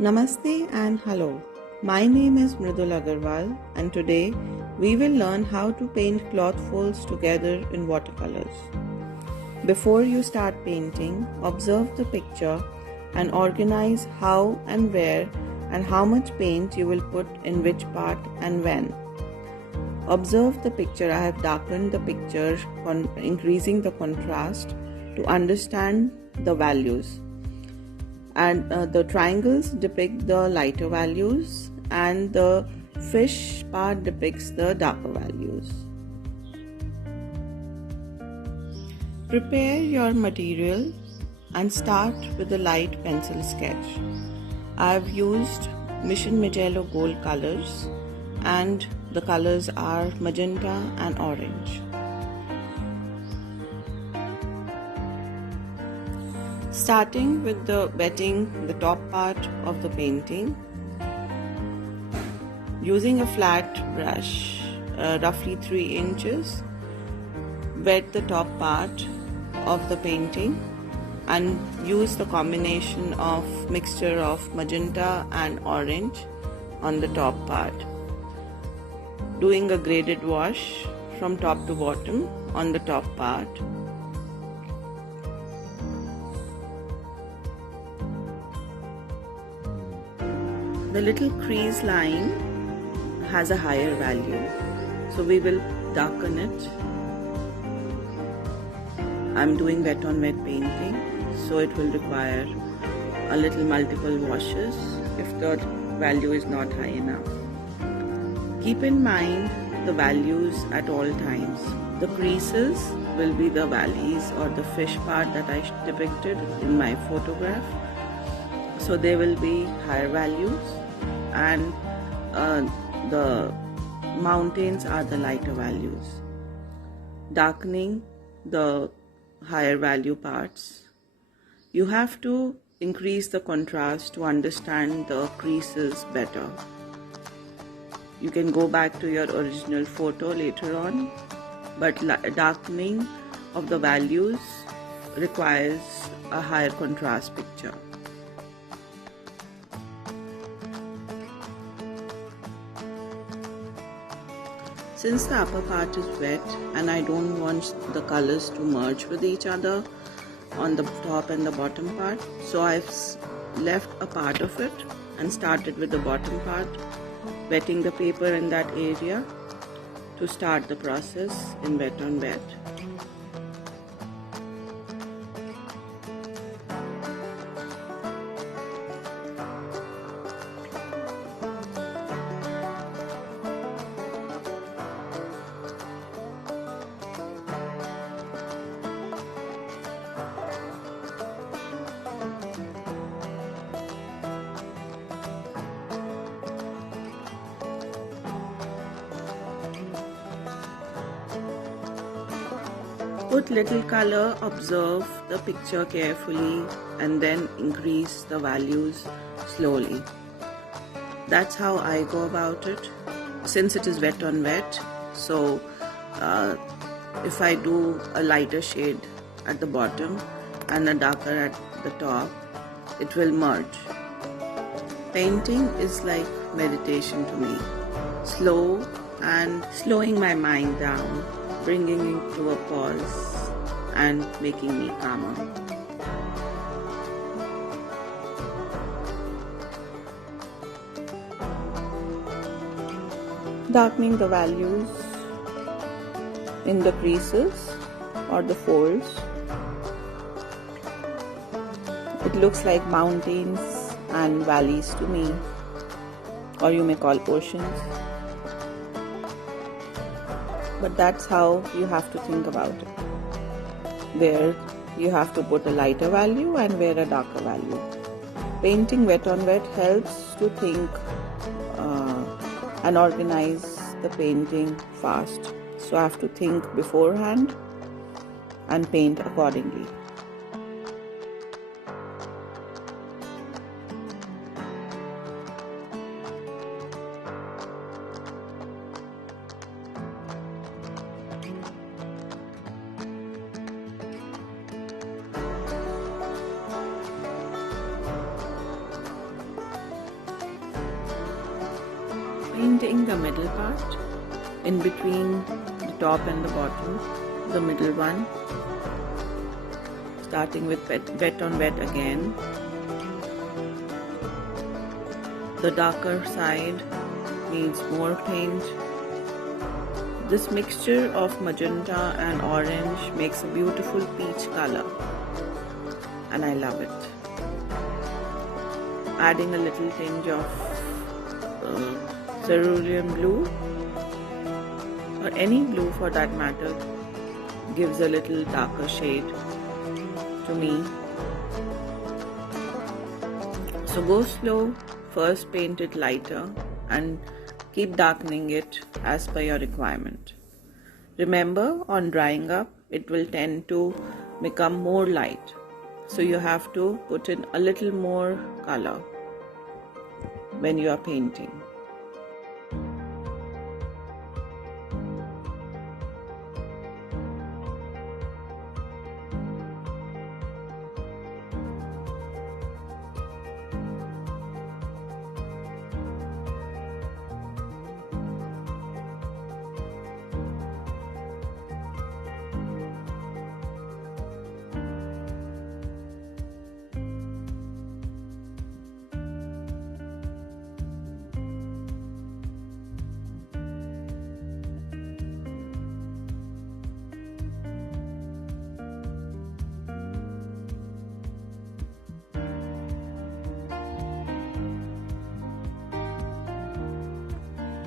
Namaste and hello. My name is Mridul Agarwal and today we will learn how to paint cloth folds together in watercolors. Before you start painting, observe the picture and organize how and where and how much paint you will put in which part and when. Observe the picture. I have darkened the picture, increasing the contrast to understand the values. And the triangles depict the lighter values and the fish part depicts the darker values. Prepare your material and start with a light pencil sketch. I have used Mission Magello Gold colors and the colors are magenta and orange. Starting with wetting the top part of the painting, using a flat brush, roughly 3 inches, wet the top part of the painting and use the combination of mixture of magenta and orange on the top part. Doing a graded wash from top to bottom on the top part. The little crease line has a higher value, so we will darken it. I'm doing wet on wet painting, so it will require a little multiple washes if the value is not high enough. Keep in mind the values at all times. The creases will be the valleys or the fish part that I depicted in my photograph, so they will be higher values, and the mountains are the lighter values. Darkening the higher value parts. You have to increase the contrast to understand the creases better. You can go back to your original photo later on, but darkening of the values requires a higher contrast picture. Since the upper part is wet and I don't want the colors to merge with each other on the top and the bottom part, so I've left a part of it and started with the bottom part, wetting the paper in that area to start the process in wet on wet. Put little color, observe the picture carefully and then increase the values slowly. That's how I go about it. Since it is wet on wet, so if I do a lighter shade at the bottom and a darker at the top, it will merge. Painting is like meditation to me. Slow and slowing my mind down, bringing it to a pause and making me calmer. Darkening the values in the creases or the folds. It looks like mountains and valleys to me, or you may call oceans. But that's how you have to think about it. Where you have to put a lighter value and where a darker value. Painting wet on wet helps to think and organize the painting fast. So I have to think beforehand and paint accordingly. painting the middle part, in between the top and the bottom, the middle one, starting with wet on wet again. The darker side needs more paint. This mixture of magenta and orange makes a beautiful peach color, and I love it. Adding a little tinge of cerulean blue, or any blue for that matter, gives a little darker shade to me. So go slow, first paint it lighter and keep darkening it as per your requirement. Remember, on drying up it will tend to become more light, so you have to put in a little more color when you are painting.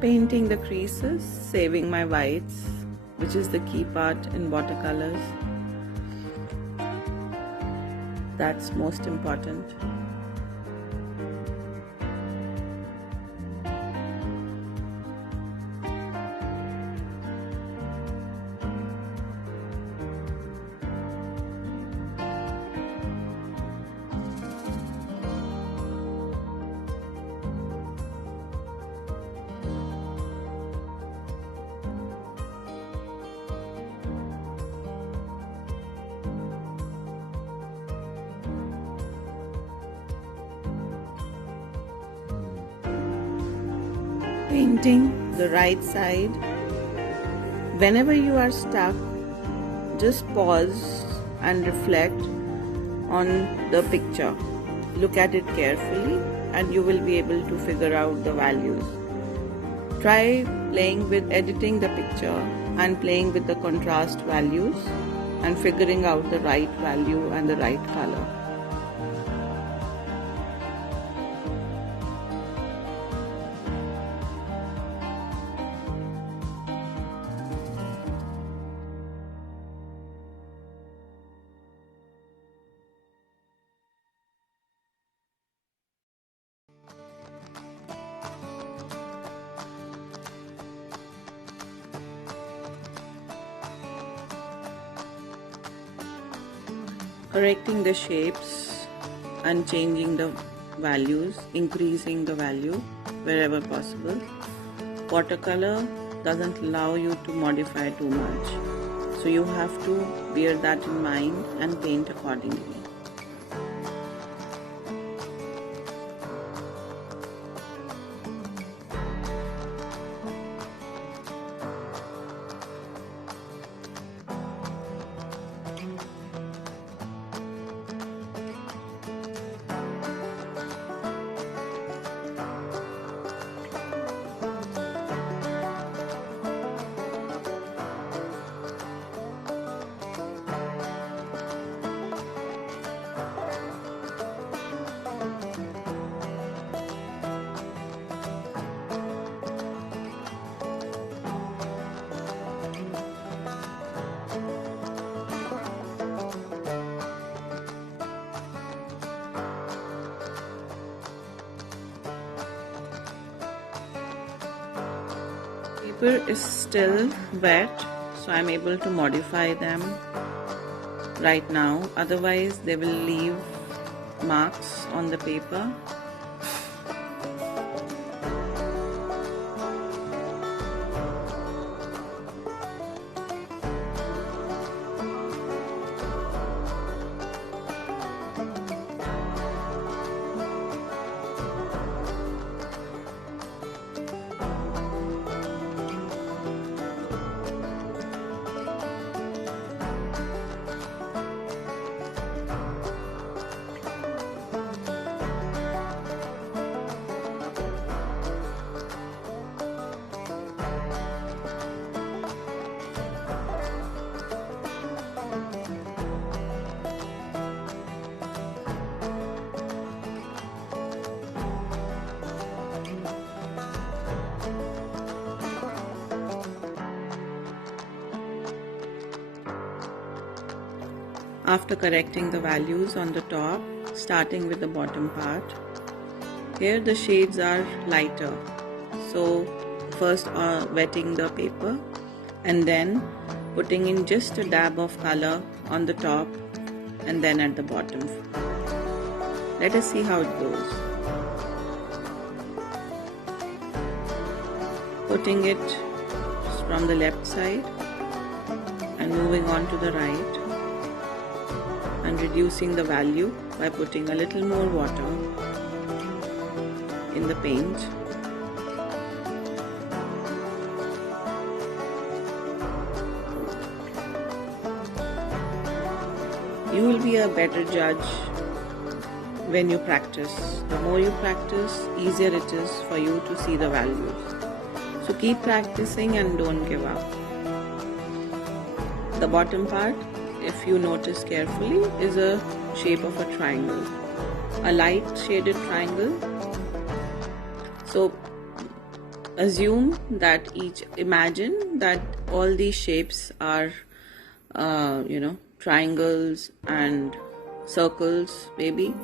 Painting the creases, saving my whites, which is the key part in watercolors. That's most important. Painting the right side. Whenever you are stuck, just pause and reflect on the picture. Look at it carefully and you will be able to figure out the values. Try playing with editing the picture and playing with the contrast values and figuring out the right value and the right color. Correcting the shapes and changing the values, increasing the value wherever possible. Watercolor doesn't allow you to modify too much, so you have to bear that in mind and paint accordingly. Paper is still wet, so I'm able to modify them right now, otherwise they will leave marks on the paper. After correcting the values on the top, starting with the bottom part, here the shades are lighter. So first wetting the paper and then putting in just a dab of color on the top and then at the bottom. Let us see how it goes. Putting it from the left side and moving on to the right and reducing the value by putting a little more water in the paint. You will be a better judge when you practice. The more you practice, easier it is for you to see the values. So keep practicing and don't give up. The bottom part, if you notice carefully, is a shape of a triangle, a light shaded triangle. So imagine that all these shapes are triangles and circles maybe,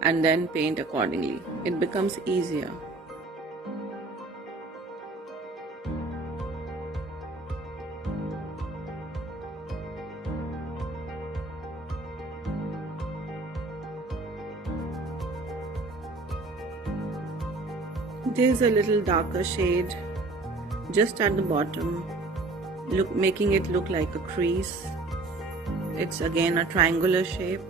and then paint accordingly. It becomes easier. There's a little darker shade just at the bottom, making it look like a crease. It's again a triangular shape,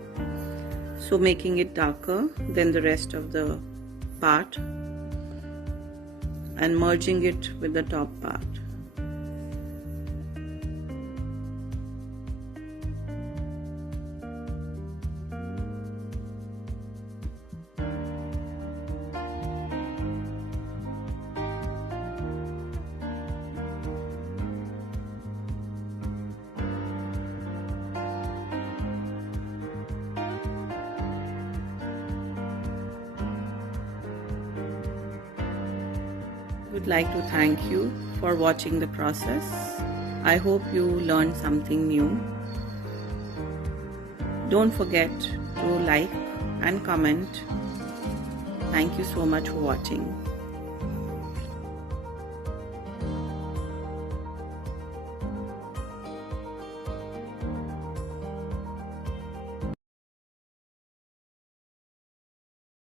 so making it darker than the rest of the part and merging it with the top part. Would like to thank you for watching the process. I hope you learned something new. Don't forget to like and comment. Thank you so much for watching.